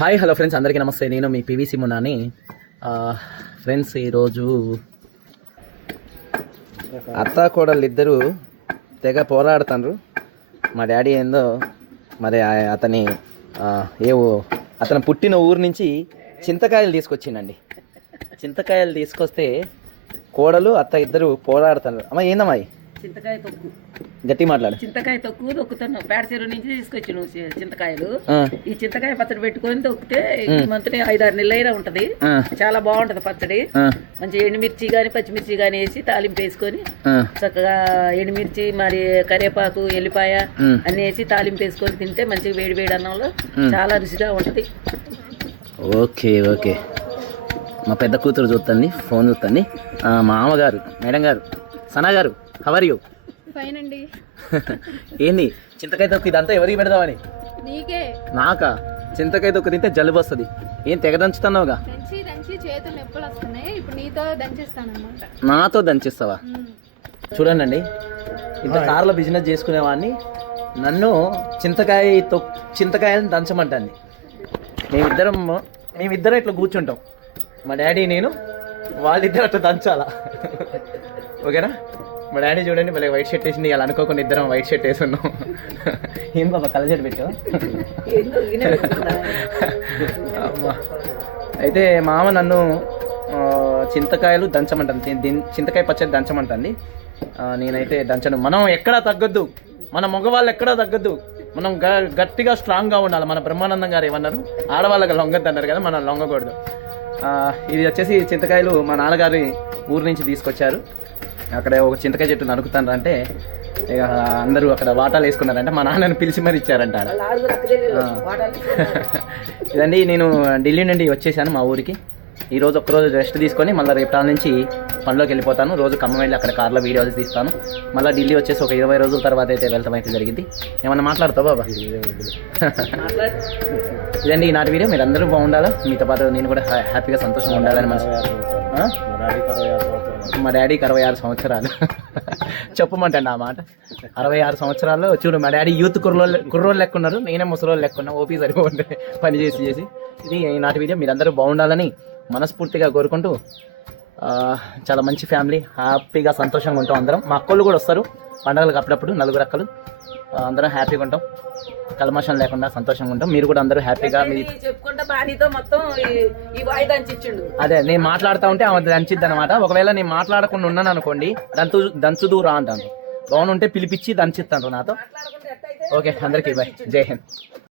Hi hello friends, అందరికీ నమస్తే. నేను మీ పివిసి మునాని. ఫ్రెండ్స్, ఈరోజు అత్త కోడళ్ళు ఇద్దరు తెగ పోరాడుతాండ్రు. మా డాడీ ఏందో మరి అతను పుట్టిన ఊరు నుంచి చింతకాయలు తీసుకొచ్చిండండి. చింతకాయలు తీసుకొస్తే కోడలు అత్త ఇద్దరు పోరాడుతారు. అమ్మ ఏందమ్మా? చింతకాయ తొక్కు గట్టి మాట్లాడు. చింతకాయ తొక్కు తొక్కుతున్నావు. పేడ చెరువు నుంచి తీసుకొచ్చిన చింతకాయలు. ఈ చింతకాయ పచ్చడి పెట్టుకొని తొక్కితే మంత్రి 5-6 నెలలైనా ఉంటది. చాలా బాగుంటది పచ్చడి. మంచి ఎండుమిర్చి గాని పచ్చిమిర్చి గాని వేసి తాలింపు వేసుకొని చక్కగా ఎండుమిర్చి మరి కరివేపాకు ఎల్లిపాయ అన్ని వేసి తాలింపు వేసుకొని తింటే మంచిగా వేడి వేడి అన్నంలో చాలా రుచిగా ఉంటది. Okay okay. మా పెద్ద కూతురు చూస్తుంది, ఫోన్ చూస్తుంది. మా మామగారు, మేడం గారు, సనా గారు, హవర్ యూ? ఫైన్ అండి. ఏంది చింతకాయ తొక్కు? ఇదంతా ఎవరికి పెడదామని? నీకే. నాకా? చింతకాయ తొక్కు తింటే జలుబు వస్తుంది. ఏం తెగ దంచుతున్నావుగా? దంచి చేతులు నొప్పులు వస్తున్నాయి. ఇప్పుడు నీతో దంచిస్తానన్నమాట. నాతో దంచిస్తావా? చూడండి అండి, ఇంత కార్లో బిజినెస్ చేసుకునేవాడిని నన్ను చింతకాయలను దంచమంటాన్ని. మేమిద్దరం ఇట్లా కూర్చుంటాం, మా డాడీ నేను. వాళ్ళిద్దరు అట్లా దంచాలా? ఓకేనా? మా డాడీ చూడండి, మళ్ళీ వైట్ షర్ట్ వేసింది. అలా అనుకోకుండా ఇద్దరం వైట్ షర్ట్ వేసి ఉన్నాం. ఏం బాబా కలర్ షర్ట్ పెట్టావా? అమ్మా. అయితే మామ నన్ను చింతకాయలు దంచమంటాను, చింతకాయ పచ్చడి దంచమంటుంది. నేనైతే దంచను. మనం ఎక్కడా తగ్గొద్దు, మన మగవాళ్ళు ఎక్కడా తగ్గొద్దు. మనం గట్టిగా స్ట్రాంగ్గా ఉండాలి. మన బ్రహ్మానందం గారు ఏమన్నారు, ఆడవాళ్ళకి లొంగద్దు అన్నారు కదా, మనం లొంగకూడదు. ఇది వచ్చేసి చింతకాయలు మా నాన్నగారి ఊరు నుంచి తీసుకొచ్చారు. అక్కడ ఒక చింతకాయ చెట్టు నరుకుతాను అంటే ఇక అందరూ అక్కడ వాటాలు వేసుకున్నారంటే మా నాన్నని పిలిచి మరి ఇచ్చారంట. ఇదండి, నేను ఢిల్లీ నుండి వచ్చేసాను మా ఊరికి. ఈరోజు ఒక్కరోజు రెస్ట్ తీసుకొని మళ్ళీ రేపటి నుంచి పనిలోకి వెళ్ళిపోతాను. రోజు ఖమ్మం వెళ్ళి అక్కడ కార్లో వీడియోస్ తీస్తాను. మళ్ళీ ఢిల్లీ వచ్చేసి ఒక 20 రోజుల తర్వాత అయితే వెళ్తాం అయితే జరిగింది. ఏమన్నా మాట్లాడతావు బాబా? ఇదండి ఈనాటి వీడియో. మీరు అందరూ బాగుండాలా, మీతో పాటు నేను కూడా హ్యాపీగా సంతోషంగా ఉండాలని మనసు. మా డాడీకి 66 సంవత్సరాలు. చెప్పమంటండి ఆ మాట. 66 సంవత్సరాల్లో చూడు, మా డాడీ యూత్ కుర్రోళ్ళు లెక్క ఉన్నారు, నేనే ముసలోళ్ళు లెక్క ఉన్నా. ఓపీ సరిపోండి పని చేసి. ఇది ఈనాటి వీడియో. మీరందరూ బాగుండాలని మనస్ఫూర్తిగా కోరుకుంటూ, చాలా మంచి ఫ్యామిలీ, హ్యాపీగా సంతోషంగా ఉంటాం అందరం. మా అక్కలు కూడా వస్తారు పండుగలకు అప్పుడప్పుడు, 4 అక్కలు. అందరం హ్యాపీగా ఉంటాం, కల్మషం లేకుండా సంతోషంగా ఉంటాం. మీరు కూడా అందరూ హ్యాపీగా చెప్పుకుంటా బాణీతో మొత్తం ఈ వాయి దంచిచ్చిండు. అదే నేను మాట్లాడుతూ ఉంటే ఆమె దంచిద్ది అనమాట. ఒకవేళ నేను మాట్లాడకుండా ఉన్నాను అనుకోండి, దంచుదూరా అంటాను. బాగుంటే పిలిపించి దంచిస్తాను నాతో. ఓకే, అందరికీ బాయ్, జై హింద్.